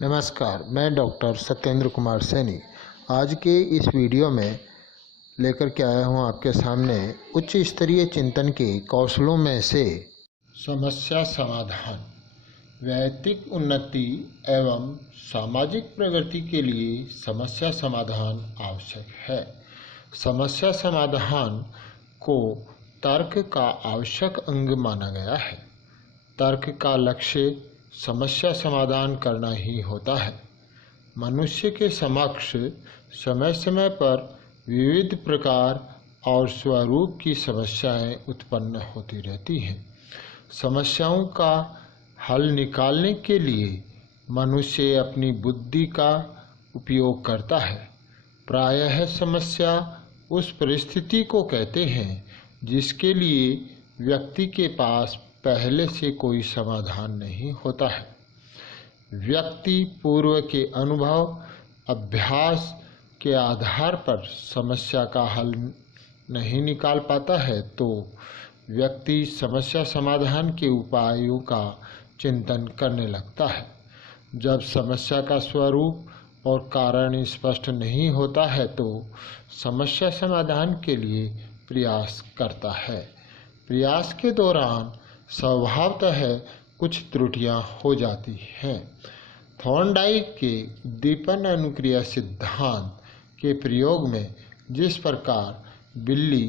नमस्कार, मैं डॉक्टर सत्येंद्र कुमार सैनी आज के इस वीडियो में लेकर के आया हूं आपके सामने उच्च स्तरीय चिंतन के कौशलों में से समस्या समाधान। वैयक्तिक उन्नति एवं सामाजिक प्रगति के लिए समस्या समाधान आवश्यक है। समस्या समाधान को तर्क का आवश्यक अंग माना गया है। तर्क का लक्ष्य समस्या समाधान करना ही होता है। मनुष्य के समक्ष समय समय पर विविध प्रकार और स्वरूप की समस्याएं उत्पन्न होती रहती हैं। समस्याओं का हल निकालने के लिए मनुष्य अपनी बुद्धि का उपयोग करता है। प्रायः समस्या उस परिस्थिति को कहते हैं जिसके लिए व्यक्ति के पास पहले से कोई समाधान नहीं होता है। व्यक्ति पूर्व के अनुभव अभ्यास के आधार पर समस्या का हल नहीं निकाल पाता है तो व्यक्ति समस्या समाधान के उपायों का चिंतन करने लगता है। जब समस्या का स्वरूप और कारण स्पष्ट नहीं होता है तो समस्या समाधान के लिए प्रयास करता है। प्रयास के दौरान स्वभावतः कुछ त्रुटियां हो जाती हैं। थॉर्नडाइक के उद्दीपन अनुक्रिया सिद्धांत के प्रयोग में जिस प्रकार बिल्ली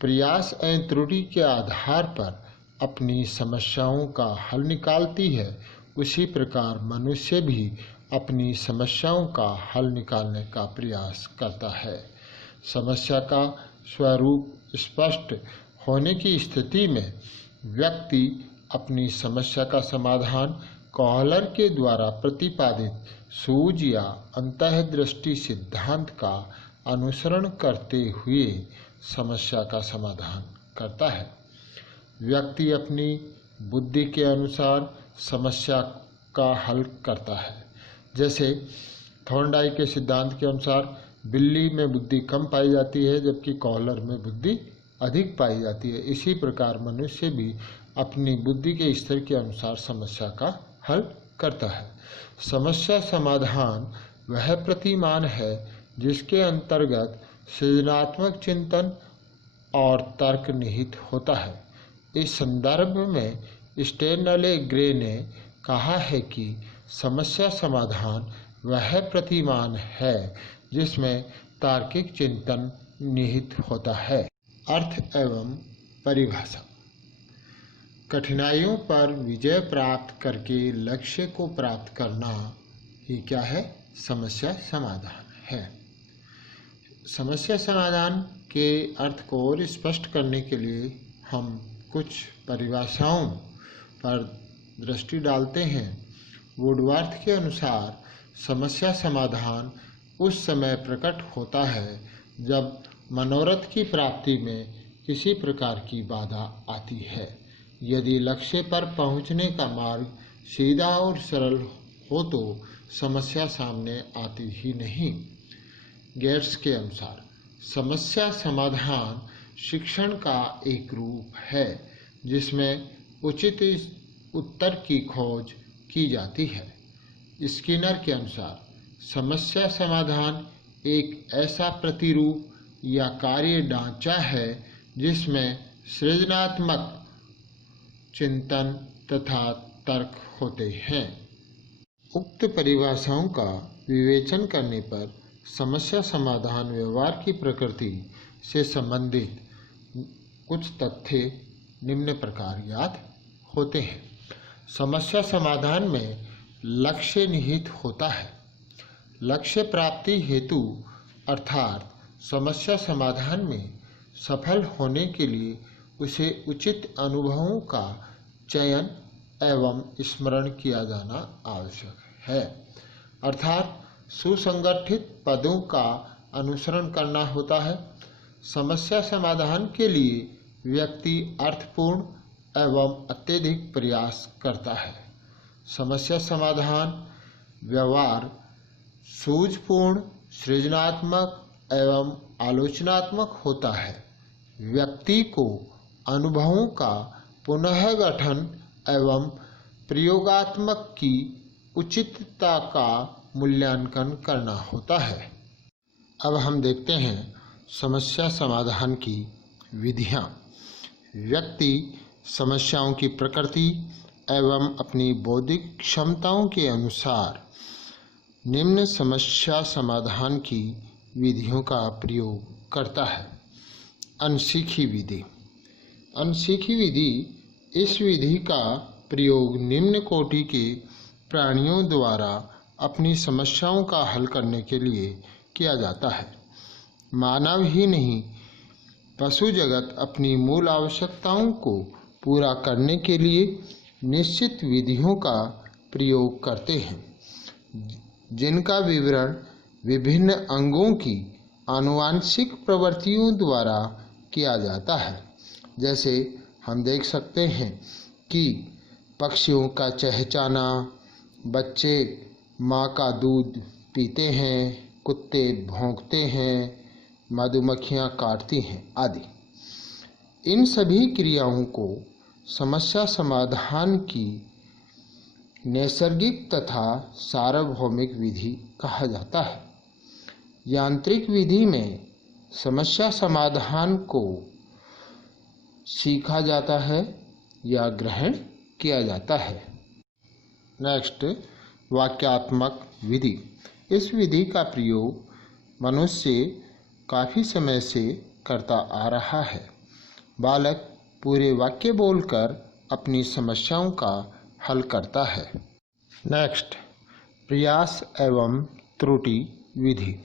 प्रयास एवं त्रुटि के आधार पर अपनी समस्याओं का हल निकालती है, उसी प्रकार मनुष्य भी अपनी समस्याओं का हल निकालने का प्रयास करता है। समस्या का स्वरूप स्पष्ट होने की स्थिति में व्यक्ति अपनी समस्या का समाधान कॉहलर के द्वारा प्रतिपादित सूझ या अंतःदृष्टि सिद्धांत का अनुसरण करते हुए समस्या का समाधान करता है। व्यक्ति अपनी बुद्धि के अनुसार समस्या का हल करता है। जैसे थॉर्नडाइक के सिद्धांत के अनुसार बिल्ली में बुद्धि कम पाई जाती है जबकि कॉहलर में बुद्धि अधिक पाई जाती है। इसी प्रकार मनुष्य भी अपनी बुद्धि के स्तर के अनुसार समस्या का हल करता है। समस्या समाधान वह प्रतिमान है जिसके अंतर्गत सृजनात्मक चिंतन और तर्क निहित होता है। इस संदर्भ में स्टेनले ग्रे ने कहा है कि समस्या समाधान वह प्रतिमान है जिसमें तार्किक चिंतन निहित होता है। अर्थ एवं परिभाषा। कठिनाइयों पर विजय प्राप्त करके लक्ष्य को प्राप्त करना ही क्या है? समस्या समाधान है। समस्या समाधान के अर्थ को और स्पष्ट करने के लिए हम कुछ परिभाषाओं पर दृष्टि डालते हैं। वुडवर्थ के अनुसार समस्या समाधान उस समय प्रकट होता है जब मनोरथ की प्राप्ति में किसी प्रकार की बाधा आती है। यदि लक्ष्य पर पहुंचने का मार्ग सीधा और सरल हो तो समस्या सामने आती ही नहीं। गेट्स के अनुसार समस्या समाधान शिक्षण का एक रूप है जिसमें उचित उत्तर की खोज की जाती है। स्किनर के अनुसार समस्या समाधान एक ऐसा प्रतिरूप या कार्य ढांचा है जिसमें सृजनात्मक चिंतन तथा तर्क होते हैं। उक्त परिभाषाओं का विवेचन करने पर समस्या समाधान व्यवहार की प्रकृति से संबंधित कुछ तथ्य निम्न प्रकार ज्ञात होते हैं। समस्या समाधान में लक्ष्य निहित होता है। लक्ष्य प्राप्ति हेतु अर्थात समस्या समाधान में सफल होने के लिए उसे उचित अनुभवों का चयन एवं स्मरण किया जाना आवश्यक है। अर्थात सुसंगठित पदों का अनुसरण करना होता है। समस्या समाधान के लिए व्यक्ति अर्थपूर्ण एवं अत्यधिक प्रयास करता है। समस्या समाधान व्यवहार सूझपूर्ण, सृजनात्मक एवं आलोचनात्मक होता है। व्यक्ति को अनुभवों का पुनः गठन एवं प्रयोगात्मक की उचितता का मूल्यांकन करना होता है। अब हम देखते हैं समस्या समाधान की विधियाँ। व्यक्ति समस्याओं की प्रकृति एवं अपनी बौद्धिक क्षमताओं के अनुसार निम्न समस्या समाधान की विधियों का प्रयोग करता है। अनसीखी विधि। अनसीखी विधि इस विधि का प्रयोग निम्न कोटि के प्राणियों द्वारा अपनी समस्याओं का हल करने के लिए किया जाता है। मानव ही नहीं, पशु जगत अपनी मूल आवश्यकताओं को पूरा करने के लिए निश्चित विधियों का प्रयोग करते हैं, जिनका विवरण विभिन्न अंगों की आनुवांशिक प्रवृत्तियों द्वारा किया जाता है। जैसे हम देख सकते हैं कि पक्षियों का चहचहाना, बच्चे माँ का दूध पीते हैं, कुत्ते भौंकते हैं, मधुमक्खियाँ काटती हैं आदि। इन सभी क्रियाओं को समस्या समाधान की नैसर्गिक तथा सार्वभौमिक विधि कहा जाता है। यांत्रिक विधि में समस्या समाधान को सीखा जाता है या ग्रहण किया जाता है। नेक्स्ट, वाक्यात्मक विधि। इस विधि का प्रयोग मनुष्य काफ़ी समय से करता आ रहा है। बालक पूरे वाक्य बोलकर अपनी समस्याओं का हल करता है। नेक्स्ट, प्रयास एवं त्रुटि विधि।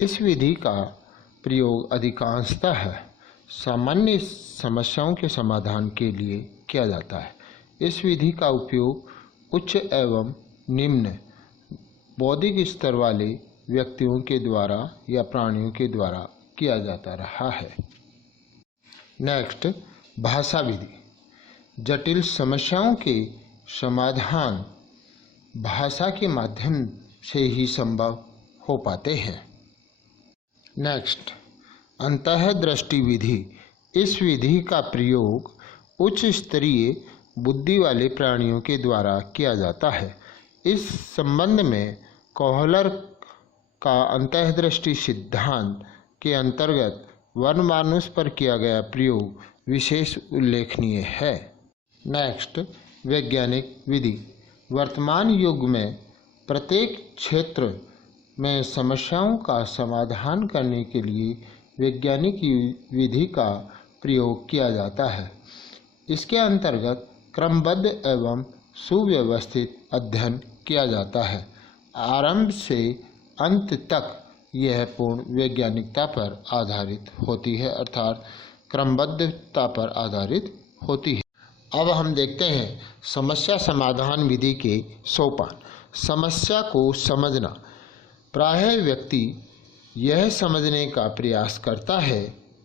इस विधि का प्रयोग अधिकांशतः सामान्य समस्याओं के समाधान के लिए किया जाता है। इस विधि का उपयोग उच्च एवं निम्न बौद्धिक स्तर वाले व्यक्तियों के द्वारा या प्राणियों के द्वारा किया जाता रहा है। नेक्स्ट, भाषा विधि। जटिल समस्याओं के समाधान भाषा के माध्यम से ही संभव हो पाते हैं। नेक्स्ट, अंतःदृष्टि विधि। इस विधि का प्रयोग उच्च स्तरीय बुद्धि वाले प्राणियों के द्वारा किया जाता है। इस संबंध में कोहलर का अंतःदृष्टि सिद्धांत के अंतर्गत वनमानुष पर किया गया प्रयोग विशेष उल्लेखनीय है। नेक्स्ट, वैज्ञानिक विधि। वर्तमान युग में प्रत्येक क्षेत्र में समस्याओं का समाधान करने के लिए वैज्ञानिक विधि का प्रयोग किया जाता है। इसके अंतर्गत क्रमबद्ध एवं सुव्यवस्थित अध्ययन किया जाता है। आरंभ से अंत तक यह पूर्ण वैज्ञानिकता पर आधारित होती है, अर्थात क्रमबद्धता पर आधारित होती है। अब हम देखते हैं समस्या समाधान विधि के सोपान। समस्या को समझना। प्रायः व्यक्ति यह समझने का प्रयास करता है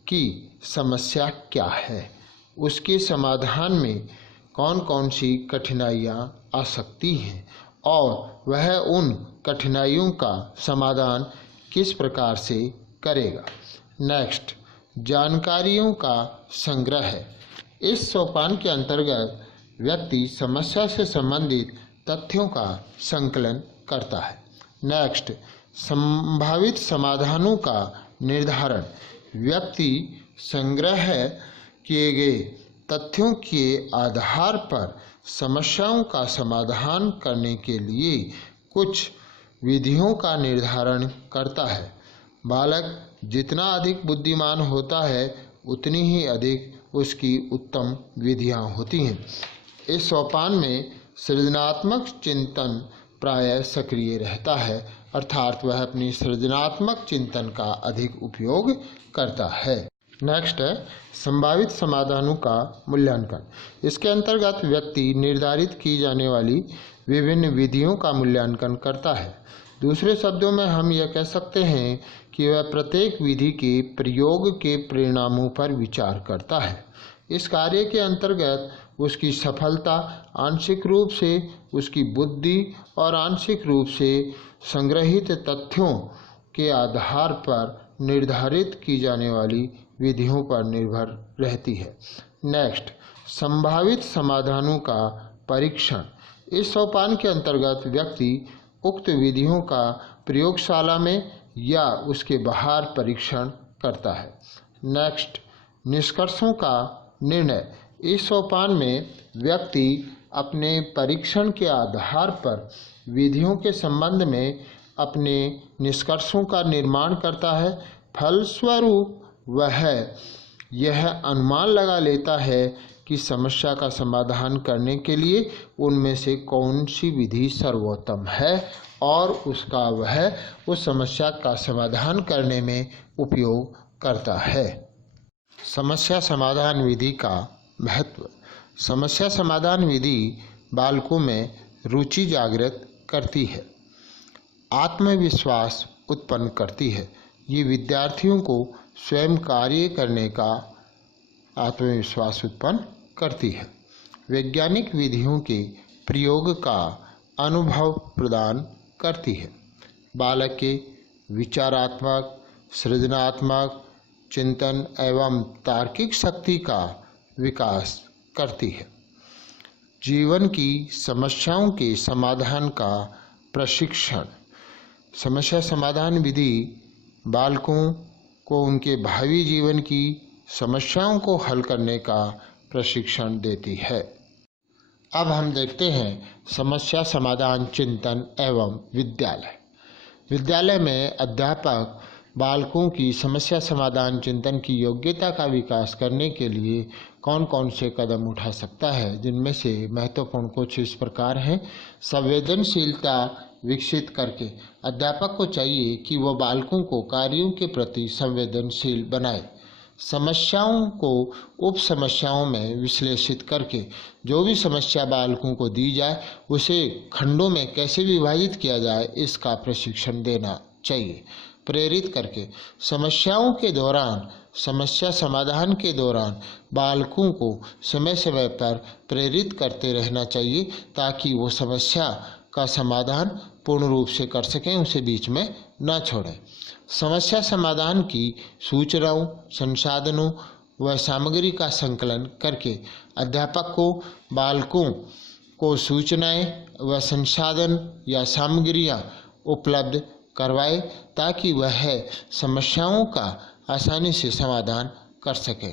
कि समस्या क्या है, उसके समाधान में कौन कौन सी कठिनाइयाँ आ सकती हैं और वह उन कठिनाइयों का समाधान किस प्रकार से करेगा। नेक्स्ट, जानकारियों का संग्रह है। इस सोपान के अंतर्गत व्यक्ति समस्या से संबंधित तथ्यों का संकलन करता है। नेक्स्ट, संभावित समाधानों का निर्धारण। व्यक्ति संग्रह किए गए तथ्यों के आधार पर समस्याओं का समाधान करने के लिए कुछ विधियों का निर्धारण करता है। बालक जितना अधिक बुद्धिमान होता है उतनी ही अधिक उसकी उत्तम विधियाँ होती हैं। इस सोपान में सृजनात्मक चिंतन प्रायः सक्रिय रहता है, अर्थात वह अपनी सृजनात्मक चिंतन का अधिक उपयोग करता है। नेक्स्ट है संभावित समाधानों का मूल्यांकन। इसके अंतर्गत व्यक्ति निर्धारित की जाने वाली विभिन्न विधियों का मूल्यांकन करता है। दूसरे शब्दों में हम यह कह सकते हैं कि वह प्रत्येक विधि के प्रयोग के परिणामों पर विचार करता है। इस कार्य के अंतर्गत उसकी सफलता आंशिक रूप से उसकी बुद्धि और आंशिक रूप से संग्रहित तथ्यों के आधार पर निर्धारित की जाने वाली विधियों पर निर्भर रहती है। नेक्स्ट, संभावित समाधानों का परीक्षण। इस सोपान के अंतर्गत व्यक्ति उक्त विधियों का प्रयोगशाला में या उसके बाहर परीक्षण करता है। नेक्स्ट, निष्कर्षों का निर्णय। इस सोपान में व्यक्ति अपने परीक्षण के आधार पर विधियों के संबंध में अपने निष्कर्षों का निर्माण करता है। फलस्वरूप वह यह अनुमान लगा लेता है कि समस्या का समाधान करने के लिए उनमें से कौन सी विधि सर्वोत्तम है और उसका वह उस समस्या का समाधान करने में उपयोग करता है। समस्या समाधान विधि का महत्व। समस्या समाधान विधि बालकों में रुचि जागृत करती है, आत्मविश्वास उत्पन्न करती है। ये विद्यार्थियों को स्वयं कार्य करने का आत्मविश्वास उत्पन्न करती है। वैज्ञानिक विधियों के प्रयोग का अनुभव प्रदान करती है। बालक के विचारात्मक, सृजनात्मक चिंतन एवं तार्किक शक्ति का विकास करती है। जीवन की समस्याओं के समाधान का प्रशिक्षण। समस्या समाधान विधि बालकों को उनके भावी जीवन की समस्याओं को हल करने का प्रशिक्षण देती है। अब हम देखते हैं समस्या समाधान चिंतन एवं विद्यालय। विद्यालय में अध्यापक बालकों की समस्या समाधान चिंतन की योग्यता का विकास करने के लिए कौन कौन से कदम उठा सकता है, जिनमें से महत्वपूर्ण कुछ इस प्रकार हैं। संवेदनशीलता विकसित करके अध्यापक को चाहिए कि वह बालकों को कार्यों के प्रति संवेदनशील बनाए। समस्याओं को उप समस्याओं में विश्लेषित करके जो भी समस्या बालकों को दी जाए उसे खंडों में कैसे विभाजित किया जाए इसका प्रशिक्षण देना चाहिए। प्रेरित करके समस्याओं के दौरान, समस्या समाधान के दौरान बालकों को समय समय पर प्रेरित करते रहना चाहिए ताकि वो समस्या का समाधान पूर्ण रूप से कर सकें, उसे बीच में न छोड़ें। समस्या समाधान की सूचनाओं, संसाधनों व सामग्री का संकलन करके अध्यापक को बालकों को सूचनाएं व संसाधन या सामग्रियां उपलब्ध करवाए ताकि वह समस्याओं का आसानी से समाधान कर सके।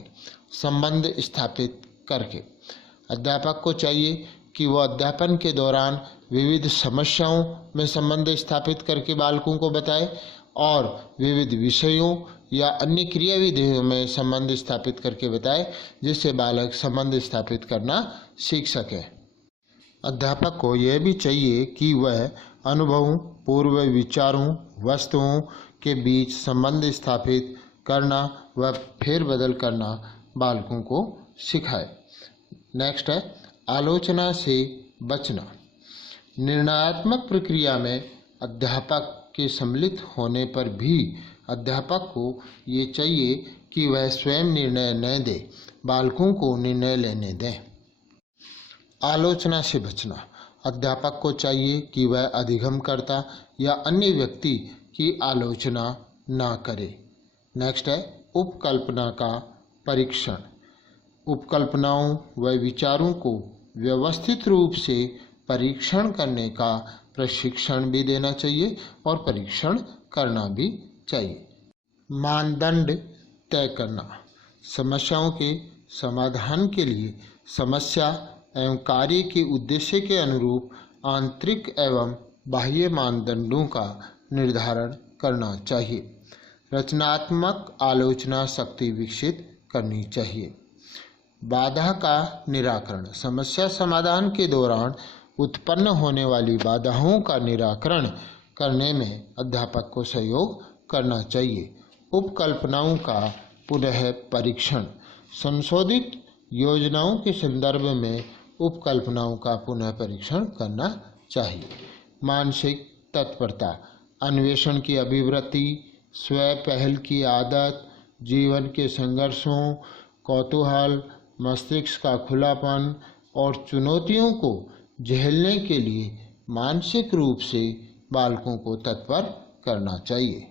संबंध स्थापित करके अध्यापक को चाहिए कि वह अध्यापन के दौरान विविध समस्याओं में संबंध स्थापित करके बालकों को बताए और विविध विषयों या अन्य क्रियाविधियों में संबंध स्थापित करके बताए, जिससे बालक संबंध स्थापित करना सीख सके। अध्यापक को यह भी चाहिए कि वह अनुभवों, पूर्व विचारों, वस्तुओं के बीच संबंध स्थापित करना व फेरबदल करना बालकों को सिखाए। नेक्स्ट है आलोचना से बचना। निर्णयात्मक प्रक्रिया में अध्यापक के सम्मिलित होने पर भी अध्यापक को ये चाहिए कि वह स्वयं निर्णय न दे, बालकों को निर्णय लेने दें। आलोचना से बचना। अध्यापक को चाहिए कि वह अधिगमकर्ता या अन्य व्यक्ति की आलोचना ना करे। नेक्स्ट है उपकल्पना का परीक्षण। उपकल्पनाओं व विचारों को व्यवस्थित रूप से परीक्षण करने का प्रशिक्षण भी देना चाहिए और परीक्षण करना भी चाहिए। मानदंड तय करना। समस्याओं के समाधान के लिए समस्या एवं कार्य के उद्देश्य के अनुरूप आंतरिक एवं बाह्य मानदंडों का निर्धारण करना चाहिए। रचनात्मक आलोचना शक्ति विकसित करनी चाहिए। बाधा का निराकरण। समस्या समाधान के दौरान उत्पन्न होने वाली बाधाओं का निराकरण करने में अध्यापक को सहयोग करना चाहिए। उपकल्पनाओं का पुनः परीक्षण। संशोधित योजनाओं के संदर्भ में उपकल्पनाओं का पुनः परीक्षण करना चाहिए। मानसिक तत्परता। अन्वेषण की अभिवृत्ति, स्व पहल की आदत, जीवन के संघर्षों, कौतूहल, मस्तिष्क का खुलापन और चुनौतियों को झेलने के लिए मानसिक रूप से बालकों को तत्पर करना चाहिए।